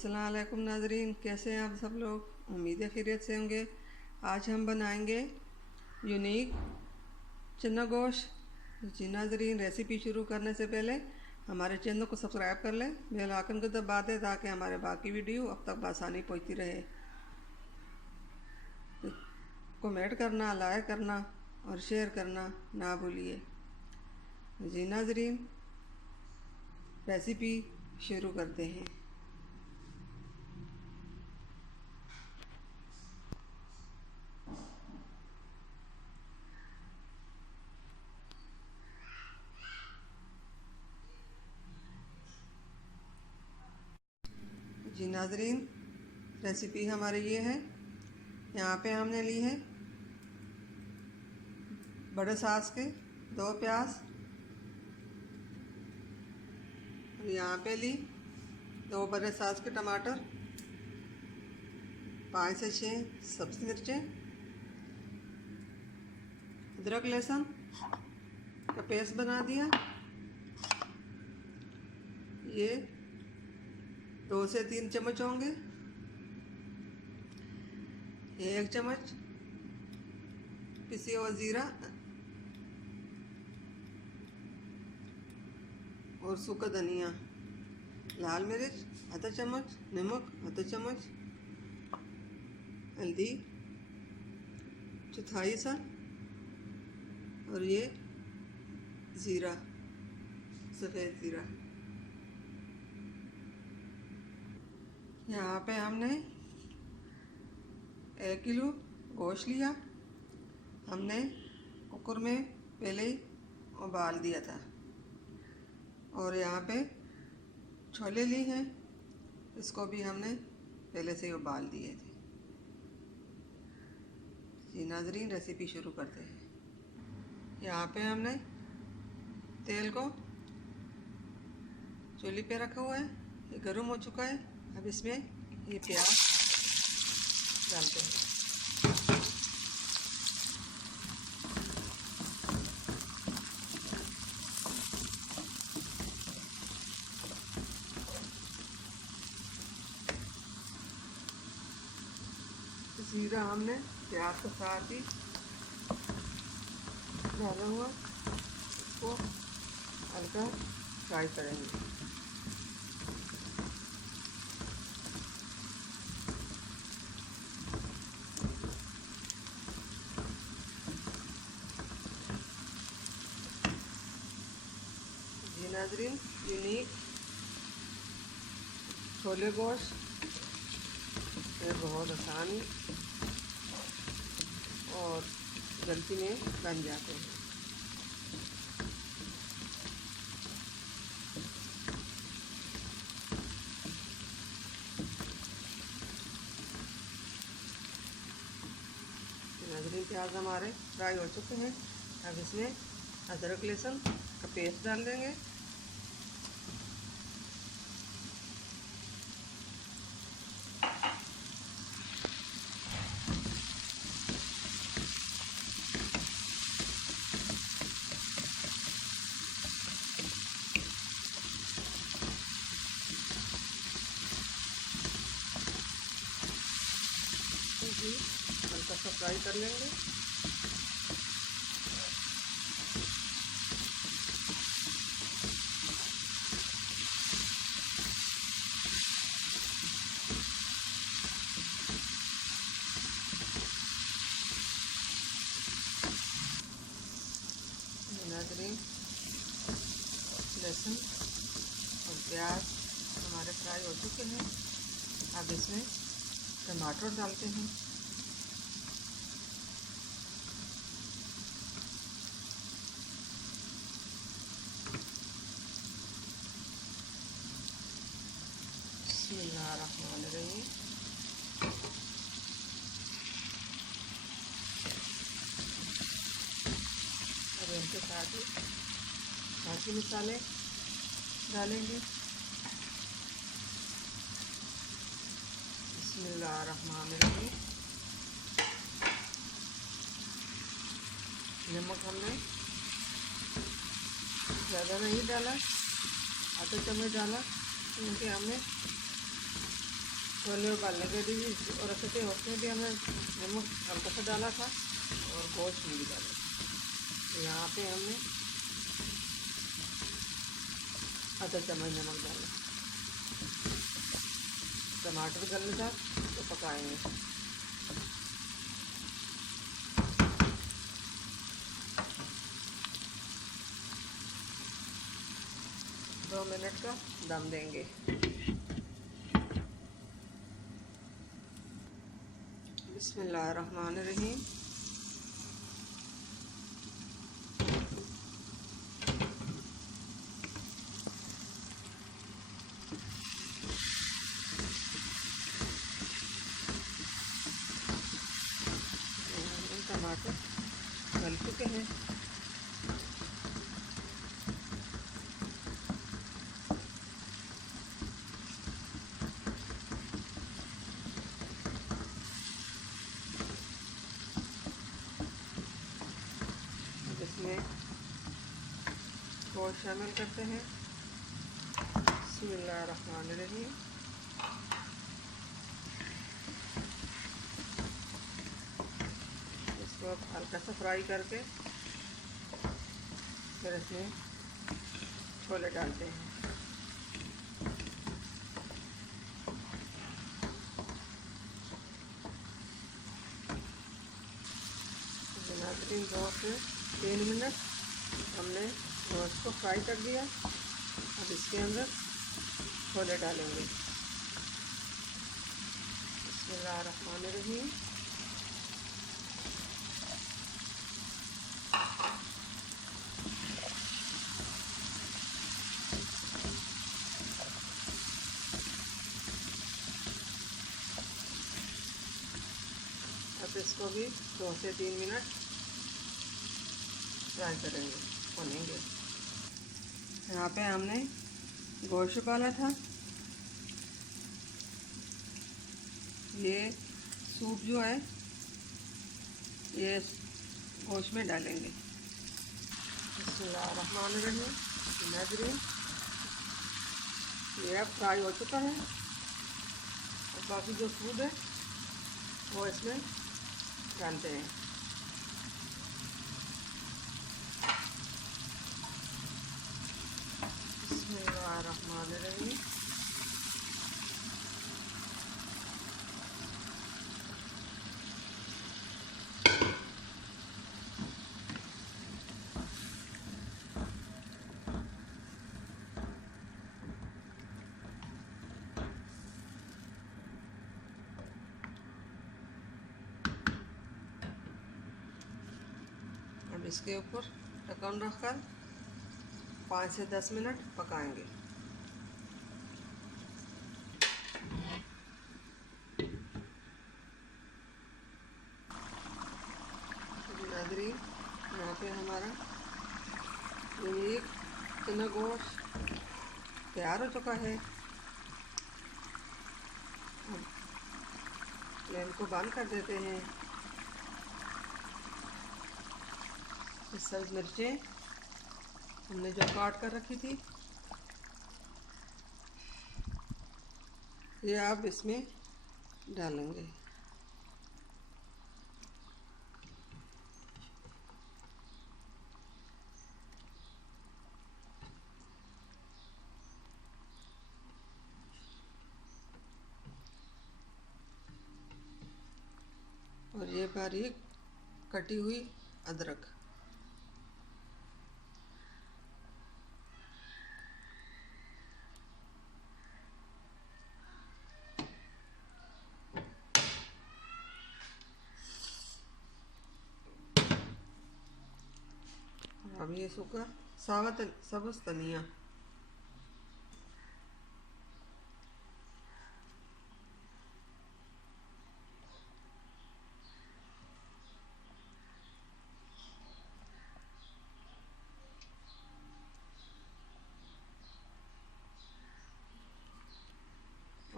अस्सलाम वालेकुम नाजरीन, कैसे हैं आप सब लोग? उम्मीद है खैरियत से होंगे। आज हम बनाएंगे यूनिक चना गोश्त। जी नाजरीन, रेसिपी शुरू करने से पहले हमारे चैनल को सब्सक्राइब कर लें, बेल आइकन को दबा दें ताकि हमारे बाकी वीडियो अब तक आसानी पहुंचती रहे। कमेंट करना, लाइक करना और शेयर करना ना भूलिए। जी नाजरीन, रेसिपी शुरू करते हैं। जी नाजरीन, रेसिपी हमारी ये है। यहाँ पे हमने ली है बड़े साइज के 2 प्याज, और यहाँ पे ली 2 बड़े साइज के टमाटर, 5 से 6 सब्ज़ी मिर्चें, अदरक लहसुन का पेस्ट बना दिया। ये 2 से 3 चम्मच होंगे। 1 चम्मच पिसी हुआ ज़ीरा और सूखा धनिया, लाल मिर्च आधा चम्मच, नमक आधा चम्मच, हल्दी चौथाई सा, और ये ज़ीरा, सफ़ेद ज़ीरा। यहाँ पे हमने 1 किलो गोश्त लिया। हमने कुकर में पहले ही उबाल दिया था। और यहाँ पे छोले लिए हैं, इसको भी हमने पहले से ही उबाल दिए थे। जी नाजरीन, रेसिपी शुरू करते हैं। यहाँ पे हमने तेल को चूल्हे पे रखा हुआ है, ये गर्म हो चुका है। अब इसमें ये प्याज डालते हैं। जीरा हमने प्याज के साथ ही डाला हुआ, इसको हल्का फ्राई करेंगे। नाजरीन, यूनिक छोले गोश्त ये बहुत आसानी और जल्दी में बन जाते हैं। नाजरीन, प्याज हमारे फ्राई हो चुके हैं। अब इसमें अदरक लहसुन का पेस्ट डाल देंगे। हल्का सा फ्राई कर लेंगे। नाजरीन, लहसुन और प्याज हमारे फ्राई हो चुके हैं। अब इसमें टमाटर डालते हैं। बिस्मिल्लाहिर्रहमानिर्रहीम। और इनके साथ ही बाकी मसाले डालेंगे। बिस्मिल्लाहिर्रहमानिर्रहीम। नमक हमने ज़्यादा नहीं डाला, आधा चम्मच डाला, क्योंकि हमें छोले उबालने के लिए और रखे थे, उसमें भी हमने नमक हल्का सा डाला था और गोश्त भी डाला। तो यहाँ पे हमने आधा चम्मच नमक डाला। टमाटर गलने तक तो पकाएंगे। 2 मिनट का दम देंगे। बिस्मिल्लाहिर्रहमानिर्रहीम। टमाटर गल चुके हैं। अब इसमें गोश्त शामिल करते हैं। बिस्मिल्लाहिर्रहमानिर्रहीम। इसको हल्का सा फ्राई करके फिर इसमें छोले डालते हैं। नाज़रीन 2 से 3 मिनट हमने गोश्त को फ्राई कर दिया। अब इसके अंदर छोले डालेंगे। बिस्मिल्लाहिर्रहमानिर्रहीम। अब इसको भी 2 से 3 मिनट फ्राई करेंगे, भूनेंगे। यहाँ पे हमने गोश्त उबाला था, ये सूप जो है ये गोश्त में डालेंगे। बिस्मिल्लाहिर्रहमानिर्रहीम। नाज़रीन ये अब फ्राई हो चुका है और बाकी जो सूप है वो इसमें डालते हैं। बिस्मिल्लाहिर्रहमानिर्रहीम। अब इसके ऊपर ढक्कन रखकर 5 से 10 मिनट पकाएंगे। नाज़रीन यहाँ पे हमारा यूनिक चना गोश्त तैयार हो चुका है। फ्लेम को बंद कर देते हैं। सब्ज़ मिर्चें हमने जो काट कर रखी थी ये आप इसमें डालेंगे। और ये बारीक कटी हुई अदरक। अब ये सूखा सब्ज़ धनिया।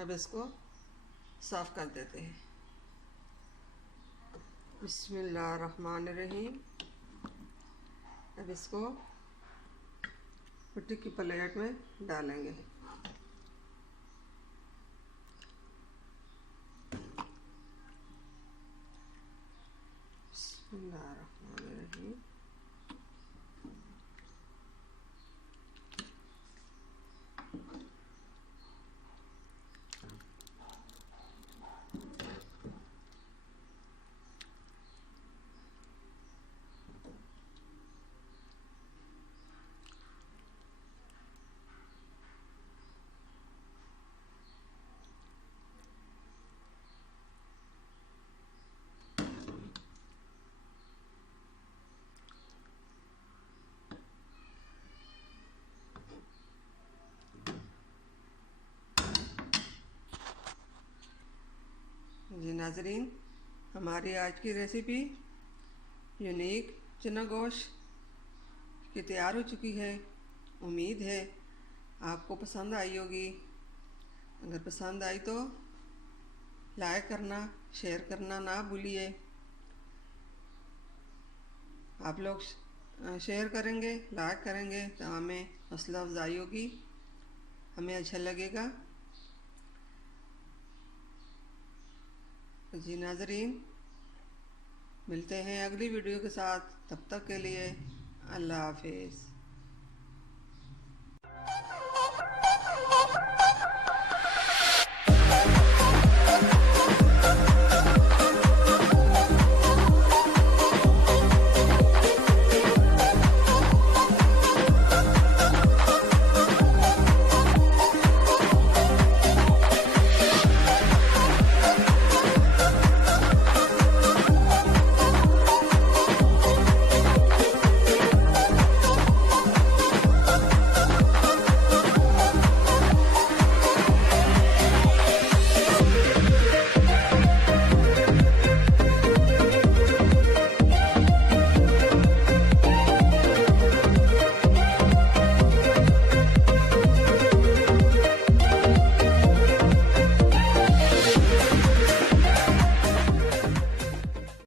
अब इसको साफ़ कर देते हैं। बिस्मिल्लाहिर्रहमानिर्रहीम। अब इसको मिट्टी की प्लेट में डालेंगे। नाजरीन, हमारी आज की रेसिपी यूनिक चना गोश्त की तैयार हो चुकी है। उम्मीद है आपको पसंद आई होगी। अगर पसंद आई तो लाइक करना, शेयर करना ना भूलिए। आप लोग शेयर करेंगे, लाइक करेंगे तो हमें हौसला अफजाई होगी, हमें अच्छा लगेगा। जी नाजरीन, मिलते हैं अगली वीडियो के साथ। तब तक के लिए अल्लाह हाफिज़।